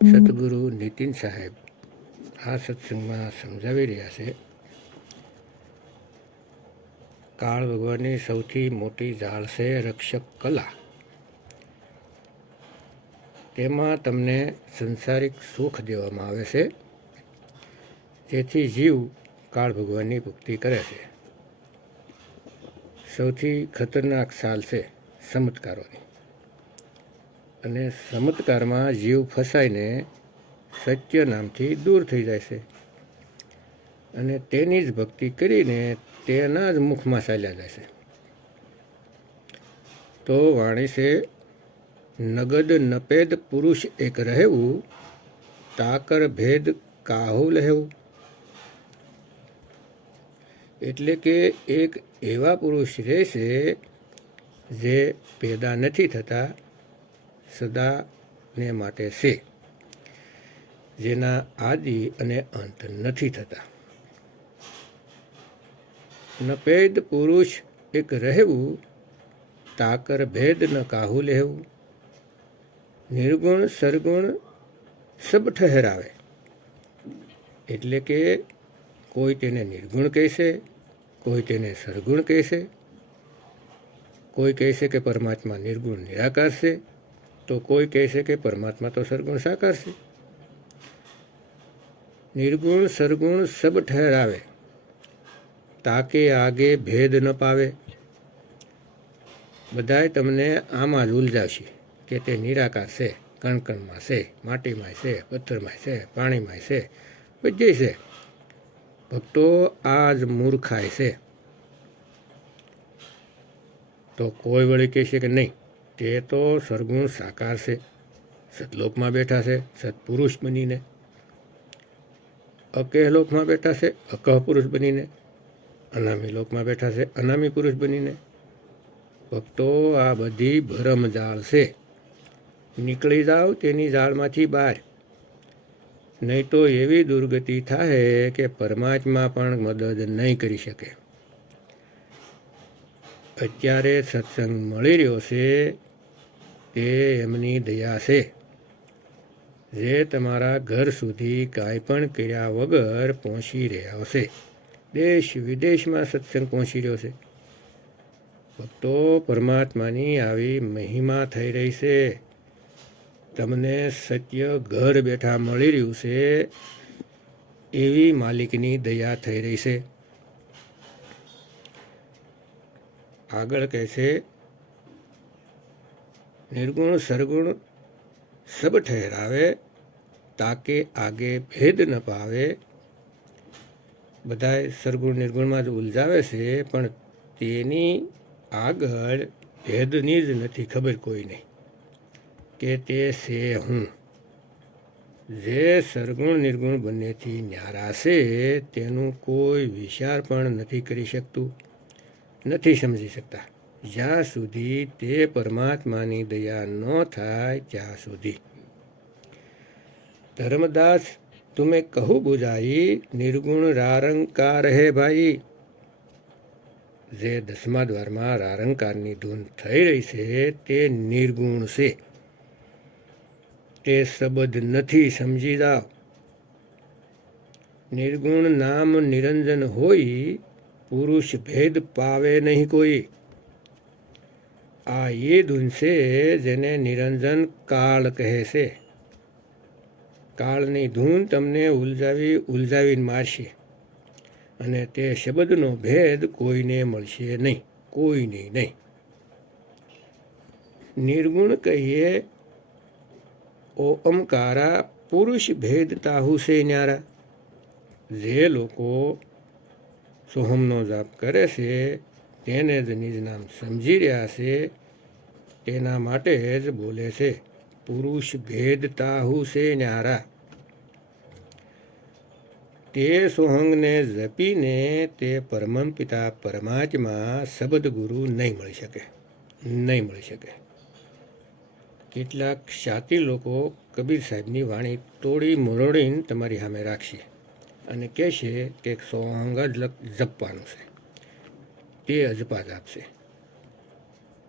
સતગુરુ નીતિન સાહેબ આ સત્સંગમાં સમજાવી રહ્યા છે. કાળ ભગવાનની સૌથી મોટી ઝાડ છે રક્ષક કલા. તેમાં તમને સંસારિક સુખ દેવામાં આવે છે, જેથી જીવ કાળ ભગવાનની ભક્તિ કરે છે. સૌથી ખતરનાક સાલ છે ચમત્કારોની, અને ચમત્કારમાં જીવ ફસાઈને સત્ય નામથી દૂર થઈ જાય છે, અને તેની જ ભક્તિ કરીને તેના જ મુખમાં ચાલ્યા જાય છે. તો વાણી છે, નગદ નપેદ પુરુષ એક રહેવું, તાકર ભેદ કાહુ લહેવું. એટલે કે એક એવા પુરુષ રહેશે જે પેદા નથી થતા, સદાને માટે છે, જેના આદિ અને અંત નથી થતા. નપેદ પુરુષ એક રહેવું, તાકર ભેદ ન કાહુ લેવું. નિર્ગુણ સરગુણ સબ ઠહેરાવે. એટલે કે કોઈ તેને નિર્ગુણ કહેશે, કોઈ તેને સરગુણ કહેશે, કોઈ કહેશે કે પરમાત્મા નિર્ગુણ નિરાકાર છે, તો કોઈ કહેશે કે પરમાત્મા તો સરગુણ સાકાર છે. નિર્ગુણ સરગુણ સબ ઠહેરાવે, તાકે આગે ભેદ ન પાવે. બધાય તમને આમાં જ ઉલઝાવશે કે તે નિરાકાર છે, કણકણમાં છે, માટીમાં છે, પથ્થરમાં છે, પાણીમાં છે, બધે છે. ભક્તો આ જ મૂર્ખાય છે. તો કોઈ વળી કહેશે કે નહીં, તે તો સરગુણ સાકાર છે, સતલોકમાં બેઠા છે સત્પુરુષ બનીને, અકેહ લોકમાં બેઠા છે અકહ પુરુષ બનીને, અનામી લોકમાં બેઠા છે અનામી પુરુષ બનીને. ભક્તો આ બધી ભરમ જાળ છે. નીકળી જાઓ તેની જાળમાંથી બહાર, નહીં તો એવી દુર્ગતિ થાય કે પરમાત્મા પણ મદદ નહીં કરી શકે. અત્યારે સત્સંગ મળી રહ્યો છે તે એમની દયા છે, જે તમારા ઘર સુધી કાંઈ પણ કર્યા વગર પહોંચી રહ્યા છે. દેશ વિદેશમાં સત્સંગ પહોંચી રહ્યો છે. ભક્તો પરમાત્માની આવી મહિમા થઈ રહી છે. તમને સત્ય ઘર બેઠા મળી રહ્યું છે, એવી માલિકની દયા થઈ રહી છે. આગળ કહે છે, નિર્ગુણ સરગુણ સબ ઠહેરાવે, તાકે આગે ભેદ ન પાવે. બધાય સરગુણ નિર્ગુણમાં જ ઉલઝાવે છે, પણ તેની આગળ ભેદની જ નથી ખબર કોઈને કે તે છે હું. જે સરગુણ નિર્ગુણ બંનેથી ન્યારા છે તેનું કોઈ વિચાર પણ નથી કરી શકતું, નથી સમજી શકતા, જ્યાં સુધી તે પરમાત્માની દયા ન થાય ત્યાં સુધી. ધર્મદાસ તુમે કહું બુજાઈ, નિર્ગુણ રારંકાર હે ભાઈ. જે 10મા દ્વારમાં રારંકારની ધૂન થઈ રહી છે તે નિર્ગુણ છે. તે શબ્દ નથી, સમજી જાઓ. નિર્ગુણ નામ નિરંજન હોય, પુરુષ ભેદ પાવે નહીં કોઈ. આ એ ધૂન છે જેને નિરંજન કાળ કહે છે. કાળની ધૂન તમને ઉલઝાવીને મારશે, અને તે શબ્દનો ભેદ કોઈને મળશે નહીં, કોઈને નહીં. નિર્ગુણ કહીએ ઓમકારા, પુરુષ ભેદ તાહુ છે ન્યારા. જે લોકો સોહમનો જાપ કરે છે તેને જ નિજ નામ સમજી રહ્યા છે, તેના માટે જ બોલે છે, પુરુષ ભેદ તાહુ છે ન્યારા. તે સોહંગને જપીને તે પરમં પિતા પરમાત્મા શબ્દ ગુરુ નહીં મળી શકે, નહીં મળી શકે. કેટલાક શાતી લોકો કબીર સાહેબની વાણી તોડી મરોડીને તમારી સામે રાખશે અને કહેશે કે સોહંગ જ જપવાનું છે, તે અજપા જ આપશે.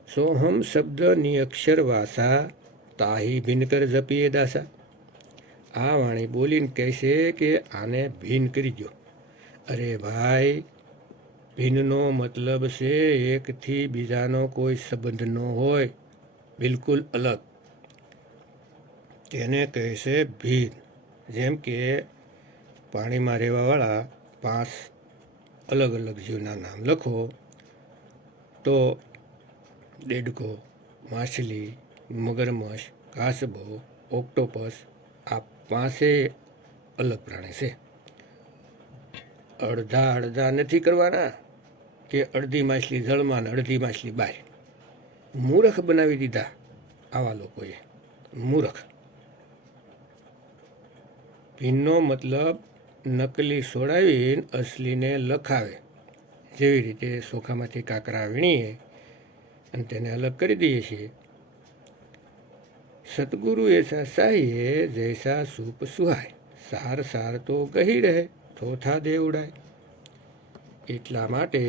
સોહમ શબ્દની અક્ષર વાસા, તાહી ભિનકર જપીએ દાસા. આ વાણી બોલીને કહેશે કે આને ભીન કરી દો. અરે ભાઈ, ભીનનો મતલબ છે એકથી બીજાનો કોઈ સંબંધ ન હોય, બિલકુલ અલગ. તેને કહેશે ભીન. જેમ કે પાણીમાં રહેવાવાળા 5 અલગ અલગ જીવના નામ લખો તો દેડકો, માછલી, મગરમચ્છ, કાચબો, ઓક્ટોપસ, આ 5 અલગ પ્રાણી છે. અડધા નથી કરવાના કે અડધી માછલી જળમાં ને અડધી માછલી બહાર. મૂર્ખ બનાવી દીધા આવા લોકોએ, મૂર્ખ. ભીનનો મતલબ નકલી સોડાવીને અસલીને લખાવે. જેવી રીતે ચોખામાંથી કાંકરા વીણીએ અને તેને અલગ કરી દઈએ છીએ. સતગુરુ એસા સાહીએ જૈસા સૂપ સુહાય, સાર સાર તો કહી રહે થોથા દે ઉડાય. એટલા માટે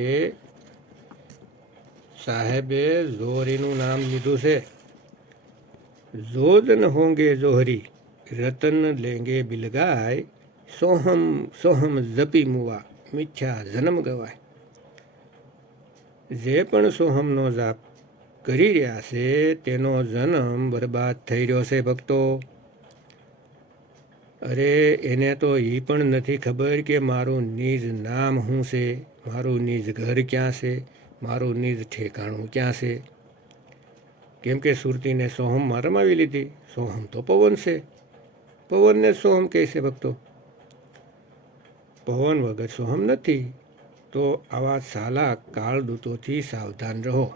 સાહેબે જોહરીનું નામ લીધું છે. જોદન હોંગે જોહરી, રતન લેંગે બિલગાય, સોહમ સોહમ જપી મુવા, મિથ્યા જન્મ ગવાય. જે પણ સોહમનો જાપ કરી રહ્યા છે તેનો જન્મ બરબાદ થઈ રહ્યો છે ભક્તો. અરે એને તો એ પણ નથી ખબર કે મારું નિજ નામ શું છે, મારું નિજ ઘર ક્યાં છે, મારું નિજ ઠેકાણું ક્યાં છે. કેમ કે સુરતીને સોહમમાં રમાવી લીધી. સોહમ તો પવન છે, પવનને સોહમ કહે છે ભક્તો. પવન વગર સોહમ નથી. તો આવા સાલા કાળદૂતોથી સાવધાન રહો,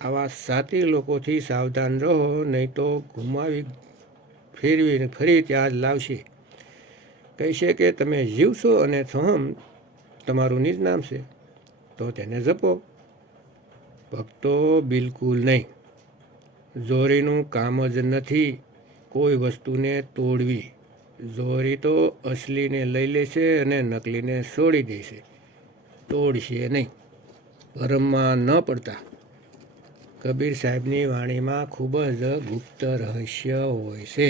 આવા સાતી લોકોથી સાવધાન રહો, નહીં તો ઘુમાવી ફેરવીને ફરી ત્યાં જ લાવશે. કહેશે કે તમે જીવશો અને સોહમ તમારું નિજ નામ છે તો તેને જપો. ભક્તો બિલકુલ નહીં. જોહરીનું કામ જ નથી કોઈ વસ્તુને તોડવી. જોહરી તો અસલીને લઈ લેશે અને નકલીને છોડી દેશે, તોડશે નહીં. ભરમમાં ન પડતા. કબીર સાહેબની વાણીમાં ખૂબ જ ગુપ્ત રહસ્ય હોય છે,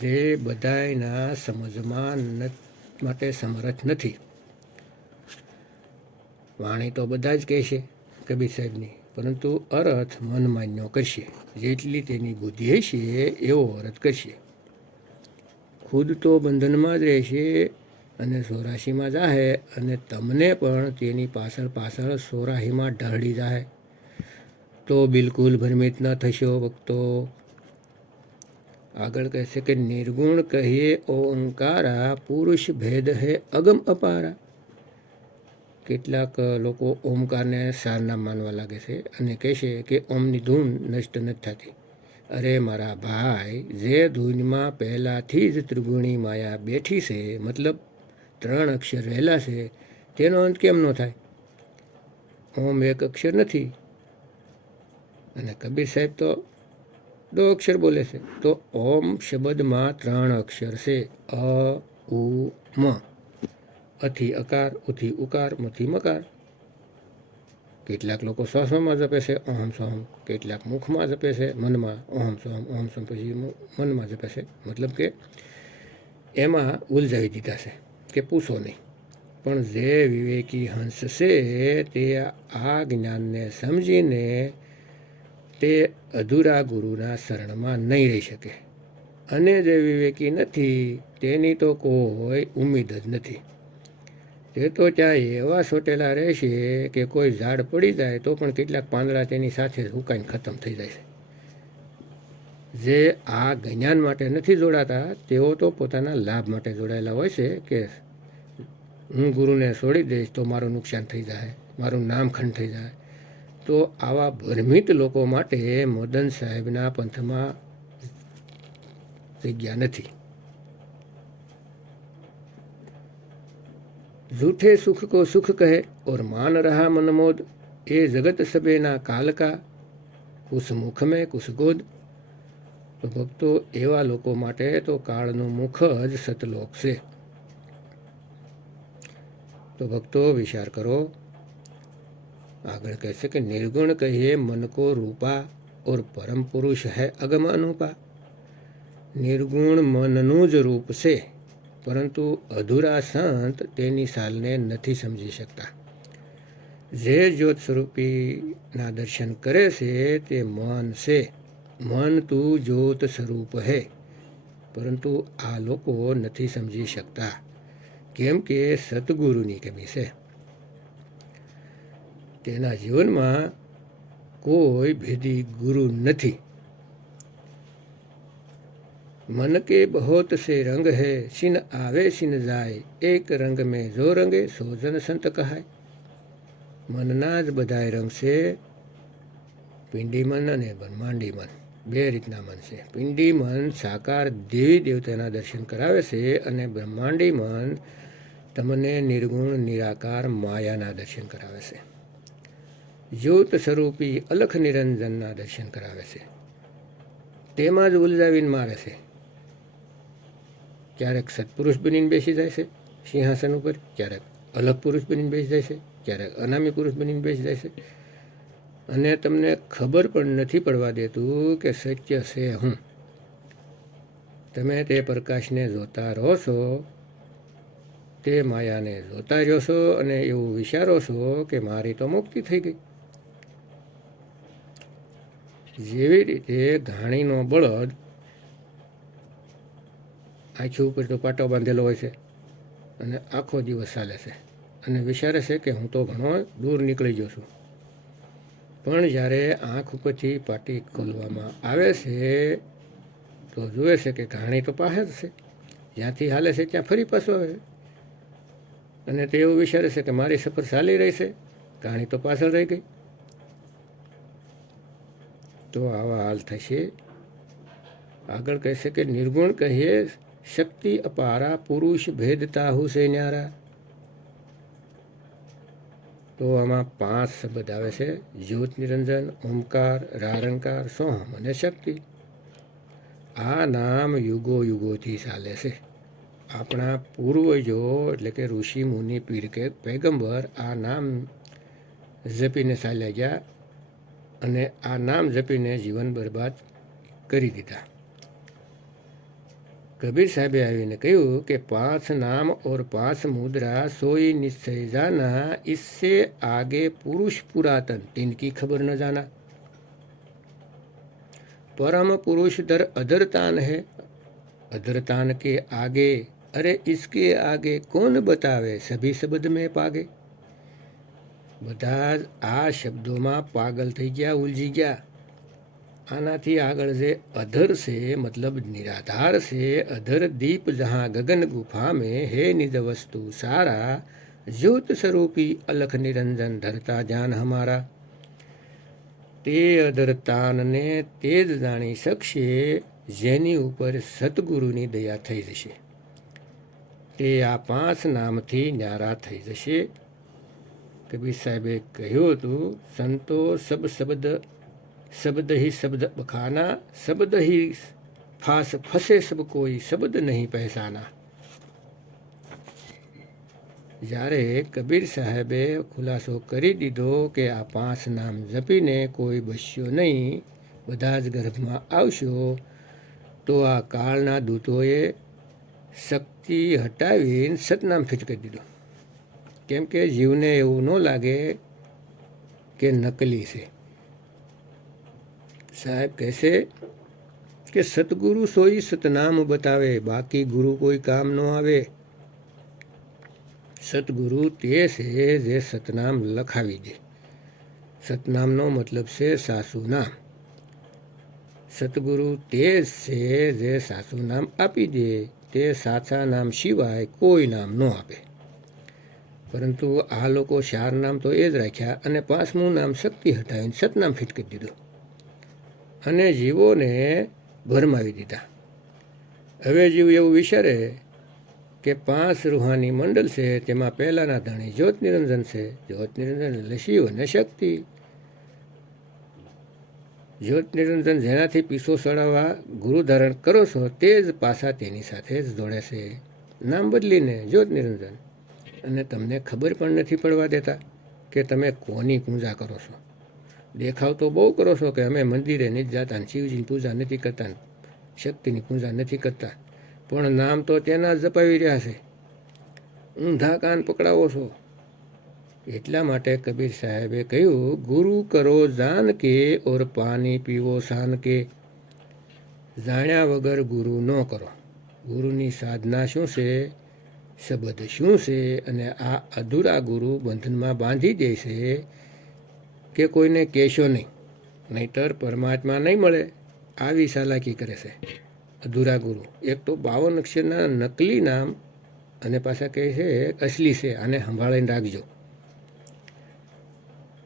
જે બધાયના સમજમાં માટે સમર્થ નથી. વાણી તો બધા જ કહેશે કબીર સાહેબની, પરંતુ અર્થ મનમાન્યો કરશે. જેટલી તેની બુદ્ધિ હશે એવો અર્થ કરશે. ખુદ તો બંધનમાં જ રહેશે અને 84માં જાહે અને તમને પણ તેની પાછળ પાછળ 84માં ઢળડી જાહે. તો બિલકુલ ભ્રમિત ન થશો ભક્તો. આગળ કહેશે કે નિર્ગુણ કહીએ ઓંકારા, પુરુષ ભેદ હે અગમ અપારા. કેટલાક લોકો ઓમકારને સારનામ માનવા લાગે છે અને કહેશે કે ઓમની ધૂન નષ્ટ નથી થતી. અરે મારા ભાઈ, જે ધૂનમાં પહેલાંથી જ ત્રિગુણી માયા બેઠી છે, મતલબ 3 અક્ષર રહેલા છે, તેનો અંત કેમ ન થાય? ઓમ એક અક્ષર નથી અને કબીર સાહેબ તો 2 અક્ષર બોલે છે. તો ઓમ શબ્દમાં 3 અક્ષર છે, અ, ઉ, મ. અથી અકાર, ઉથી ઉકાર, મથી મકાર. કેટલાક લોકો શ્વાસમાં જપે છે ઓહમ સોહમ, કેટલાક મુખમાં જપે છે મનમાં ઓહમ સોહમ પછી મનમાં જપે છે. મતલબ કે એમાં ઉલઝાવી દીધા છે કે પૂછો નહીં. પણ જે વિવેકી હંસ છે તે આ જ્ઞાનને સમજીને તે અધૂરા ગુરુના શરણમાં નહીં રહી શકે. અને જે વિવેકી નથી તેની તો કોઈ ઉમ્મીદ જ નથી. તે તો ત્યાં એવા સોટેલા રહેશે કે કોઈ ઝાડ પડી જાય તો પણ કેટલાક પાંદડા તેની સાથે સુકાઈને ખતમ થઈ જાય છે. જે આ જ્ઞાન માટે નથી જોડાતા તેઓ તો પોતાના લાભ માટે જોડાયેલા હોય છે કે હું ગુરુને છોડી દઈશ તો મારું નુકસાન થઈ જાય, મારું નામ ખંડ થઈ જાય. તો આવા ભ્રમિત લોકો માટે મદન સાહેબના પંથમાં જગ્યા નથી. झूठे सुख को सुख कहे और मान रहा मनमोद, ये जगत सबे ना काल का, कुछ मुख में कुछ गोद. તો ભક્તો એવા લોકો માટે તો કાળનું મુખ જ સતલોક છે. તો ભક્તો વિચાર કરો. આગળ કહેશે કે નિર્ગુણ કહીએ મન કો રૂપા और परम पुरुष है अगम अनुपा. નિર્ગુણ મનનું જ રૂપ છે, પરંતુ અધૂરા સંત તેની સાલને નથી સમજી શકતા. જે જ્યોત સ્વરૂપીના દર્શન કરે છે તે મન છે. મન તું જ્યોત સ્વરૂપ હે, પરંતુ આ લોકો નથી સમજી શકતા, કેમ કે સતગુરુની કમી છે. તેના જીવનમાં કોઈ ભેદી ગુરુ નથી. મન કે બહોત સે રંગ હે, સિન આવે સિન જાય, એક રંગ મેં જો રંગે સોજન સંત કહાય. મનના જ બધાય રંગ છે. પિંડી મન અને બ્રહ્માંડી મન, બે રીતના મન છે. પિંડી મન સાકાર દેવી દેવતાના દર્શન કરાવે છે, અને બ્રહ્માંડી મન તમને નિર્ગુણ નિરાકાર માયાના દર્શન કરાવે છે. જ્યોત સ્વરૂપી અલખ નિરંજનના દર્શન કરાવે છે. તેમાં જ ઉલઝાવીને મારે છે. ક્યારેક સત્પુરુષ બનીને બેસી જાય છે સિંહાસન ઉપર, ક્યારેક અલગ પુરુષ બનીને બેસી જાય છે, ક્યારેક અનામી પુરુષ બનીને બેસી જાય છે, અને તમને ખબર પણ નથી પડવા દેતું કે સત્ય છે હું. તમે તે પ્રકાશને જોતા રહો છો, તે માયાને જોતા રહ્યો છો, અને એવું વિચારો છો કે મારી તો મુક્તિ થઈ ગઈ. જેવી રીતે ઘાણીનો બળદ આંખી ઉપર તો પાટો બાંધેલો હોય છે, અને આખો દિવસ ચાલે છે, અને વિચારે છે કે હું તો ઘણો દૂર નીકળી ગયો છું. પણ જ્યારે આંખ ઉપરથી પાટી ખોલવામાં આવે છે તો જુએ છે કે ઘાણી તો પાસે જ છે. જ્યાંથી હાલે છે ત્યાં ફરી પાછો આવે છે, અને તે એવું વિચારે છે કે મારી સફર ચાલી રહી છે, ઘાણી તો પાછળ રહી ગઈ. તો આવા હાલ થશે. આગળ કહેશે કે નિર્ગુણ કહીએ શક્તિ અપારા, પુરુષ ભેદતા હુસે ન્યારા. તો આમાં 5 શબ્દ આવે છે: જ્યોત નિરંજન, ઓમકાર, રારંકાર, સોહમ અને શક્તિ. આ નામ યુગો યુગોથી ચાલે છે. આપણા પૂર્વજો એટલે કે ઋષિ મુનિ પીર કે પૈગંબર આ નામ જપીને ચાલ્યા ગયા, અને આ નામ જપીને જીવન બરબાદ કરી દીધા. કબીર સાહેબે આવીને કહ્યું કે 5 નામ ઓર 5 મુદ્રા સોઈ નિશ્ચય જાના, इससे आगे पुरुष पुरातन तिनकी खबर न जाना. परम पुरुष दर अधरतान है, अधरतान के आगे, अरे इसके आगे कौन बतावे, सभी शब्द में पागे. બધા જ આ શબ્દોમાં પાગલ થઈ ગયા, ઉલજી ગયા. આનાથી આગળ જે અધર છે મતલબ નિરાધાર છે. અધર દીપ જहाँ ગગન ગુફા में है निज वस्तु सारा, ज्योत स्वरूपी અલખ નિરંજન ધરતા જાન હમારા. તે અધરતાનને તે જ જાણી શકશે જેની ઉપર સતગુરુની દયા થઈ જશે. તે આ 5 નામથી ન્યારા થઈ જશે. કબીર સાહેબે કહ્યું હતું, સંતો સબ શબ્દ, શબ્દ ही शब्द बखाना, शब्द ही फास फंसे सब कोई, शब्द नहीं पहचाना. જ્યારે કબીર સાહેબે ખુલાસો કરી દીધો કે આ 5 નામ જપીને કોઈ બસ્યો નહીં, બધા જ ગર્ભમાં આવશો, તો આ કાળના દૂતોએ શક્તિ હટાવીને સતનામ ફિટ કરી દીધું. કેમ કે જીવને એવું ન લાગે કે નકલી છે. સાહેબ કહેશે કે સતગુરુ સોઈ સતનામ બતાવે, બાકી ગુરુ કોઈ કામ ન આવે. સતગુરુ તે છે જે સતનામ લખાવી દે. સતનામનો મતલબ છે સાસુ નામ. સતગુરુ તે જ છે જે સાસુ નામ આપી દે. તે સાચા નામ સિવાય કોઈ નામ ન આપે. પરંતુ આ લોકો 4 નામ તો એ જ રાખ્યા, અને 5મું નામ શક્તિ હટાવીને સતનામ ફિટ કરી દીધું, અને જીવોને ભરમાવી દીધા. હવે જીવ એવું વિચારે કે 5 રૂહાની મંડળ છે, તેમાં પહેલાના ધણી જ્યોત નિરંજન છે. જ્યોત નિરંજન એટલે શિવ અને શક્તિ. જ્યોત નિરંજન જેનાથી પીસો ચડાવવા ગુરુ ધારણ કરો છો, તે જ પાછા તેની સાથે જ જોડે છે, નામ બદલીને જ્યોત નિરંજન. અને તમને ખબર પણ નથી પડવા દેતા કે તમે કોની પૂજા કરો છો. દેખાવ તો બહુ કરો છો કે અમે મંદિરે નથી જતા, શિવજીની પૂજા નથી કરતા, શક્તિની પૂજા નથી કરતા, પણ નામ તો તેના જ જપાવી રહ્યા છે. ઊંધા કાન પકડાવો છો. એટલા માટે કબીર સાહેબે કહ્યું, ગુરુ કરો જાન કે ઓર પાણી પીવો શાન કે. જાણ્યા વગર ગુરુ ન કરો. ગુરુની સાધના શું છે, શબ્દ શું છે, અને આ અધૂરા ગુરુ બંધનમાં બાંધી દે છે કે કોઈને કહેશો નહીં, નહીંતર પરમાત્મા નહીં મળે. આવી ચાલાકી કરે છે અધૂરા ગુરુ. એક તો 52 અક્ષરના નકલી નામ અને પાછા કહે છે અસલી છે, આને સંભાળીને રાખજો.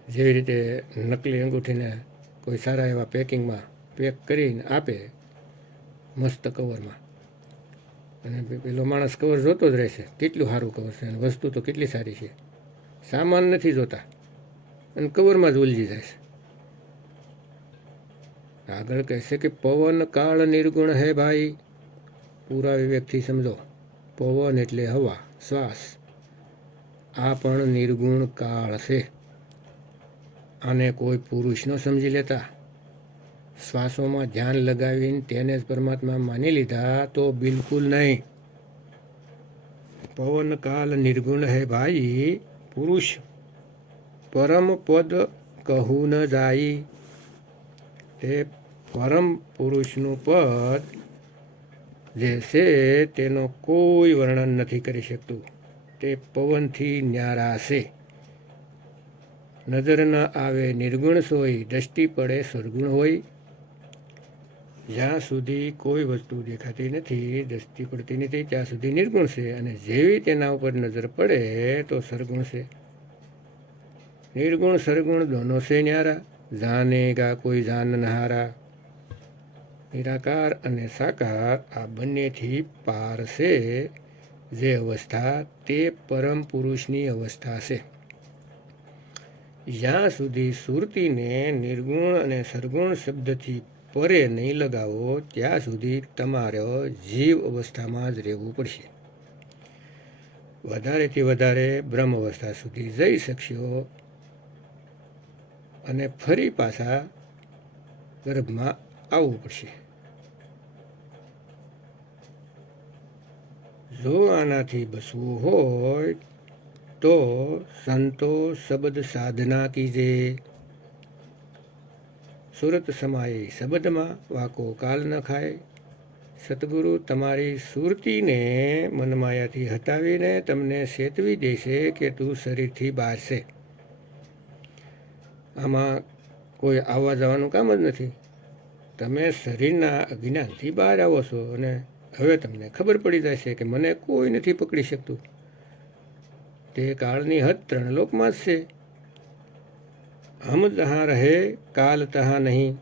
જેવી રીતે નકલી અંગૂઠીને કોઈ સારા એવા પેકિંગમાં પેક કરીને આપે મસ્ત કવરમાં, અને પેલો માણસ કવર જોતો જ રહેશે, કેટલું સારું કવર છે અને વસ્તુ તો કેટલી સારી છે. સામાન નથી જોતા અને કવરમાં જ ઉલજી જાય છે. આગળ કહેશે કે પવન કાળ નિર્ગુણ હે ભાઈ. પૂરા વિવેકથી સમજો. પવન એટલે હવા, શ્વાસ. આ પણ નિર્ગુણ કાળ છે. આને કોઈ પુરુષ ન સમજી લેતા. શ્વાસોમાં ધ્યાન લગાવીને તેને જ પરમાત્મા માની લીધા તો બિલકુલ નહીં. પવન કાલ નિર્ગુણ હે ભાઈ. પુરુષ પરમ પદ કહું ન જાય. તે પરમ પુરુષનું પદ જે છે તેનો કોઈ વર્ણન નથી કરી શકતું. તે પવનથી ન્યારા છે. નજર ન આવે નિર્ગુણ સોય, દ્રષ્ટિ પડે સર્ગુણ હોય. જ્યાં સુધી કોઈ વસ્તુ દેખાતી નથી, દ્રષ્ટિ પડતી નથી, ત્યાં સુધી નિર્ગુણ છે, અને જેવી તેના ઉપર નજર પડે તો સર્ગુણ છે. નિર્ગુણ સરગુણ દોનો છે ન્યારા, જાનેગા કોઈ જાન નહારા. નિરાકાર અને સાકાર આ બંનેથી પાર છે જે અવસ્થા, તે પરમ પુરુષની અવસ્થા છે. જ્યાં સુધી સુરતીને નિર્ગુણ અને સરગુણ શબ્દથી પરે નહીં લગાવો, ત્યાં સુધી તમારે જીવ અવસ્થામાં જ રહેવું પડશે. વધારેથી વધારે બ્રહ્મ અવસ્થા સુધી જઈ શકશો અને ફરી પાછા ગર્ભમાં આવવું પડશે. જો આનાથી બસવું હોય તો સંતો શબ્દ સાધના કીજે. સુરત સમાયે શબ્દમાં વાકો કાલ ન ખાય. સતગુરુ તમારી સુરતીને મનમાયાથી હટાવીને તમને ચેતવી દેશે કે તું શરીરથી બહાર છે. આમાં કોઈ આવવા જવાનું કામ જ નથી. તમે શરીરના અજ્ઞાનથી બહાર આવો છો અને હવે તમને ખબર પડી જાય છે કે મને કોઈ નથી પકડી શકતું. તે કાળની હદ 3 લોકમાં જ છે. હમ જहाँ રહે કાલ તहाँ નહીં,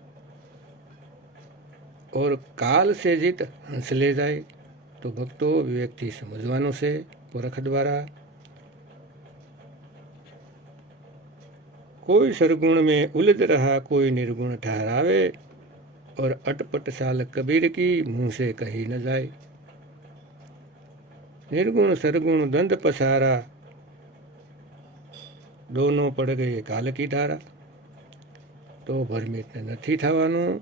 ઓર કાલ સે જીત હંસ લે જાય. તો ભક્તો વિવેકથી સમજવાનું છે, પરખ દ્વારા. કોઈ સરગુણ में उलझ रहा कोई निर्गुण ठहरावे, और अटपट साल कबीर की मुँह से कही न जाए. निर्गुण सरगुण दंड पसारा, दोनों पड़ गए काल की धारा. તો ભરમિતને નથી થવાનું.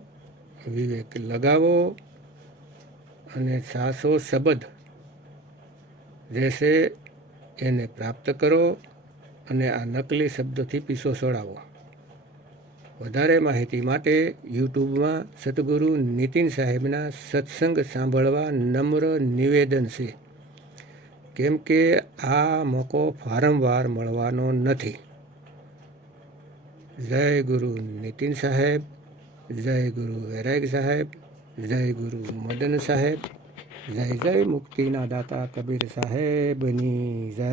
વિવેક લગાવો અને સાસો શબ્દ જે છે એને પ્રાપ્ત કરો અને આ નકલી શબ્દોથી પીછો છોડાવો. વધારે માહિતી માટે યુટ્યુબમાં સતગુરુ નીતિન સાહેબના સત્સંગ સાંભળવા નમ્ર નિવેદન છે, કેમ કે આ મોકો વારંવાર મળવાનો નથી. જય ગુરુ નીતિન સાહેબ, જય ગુરુ વૈરાગ સાહેબ, જય ગુરુ મદન સાહેબ, જય જય મુક્તિના દાતા કબીર સાહેબની જય.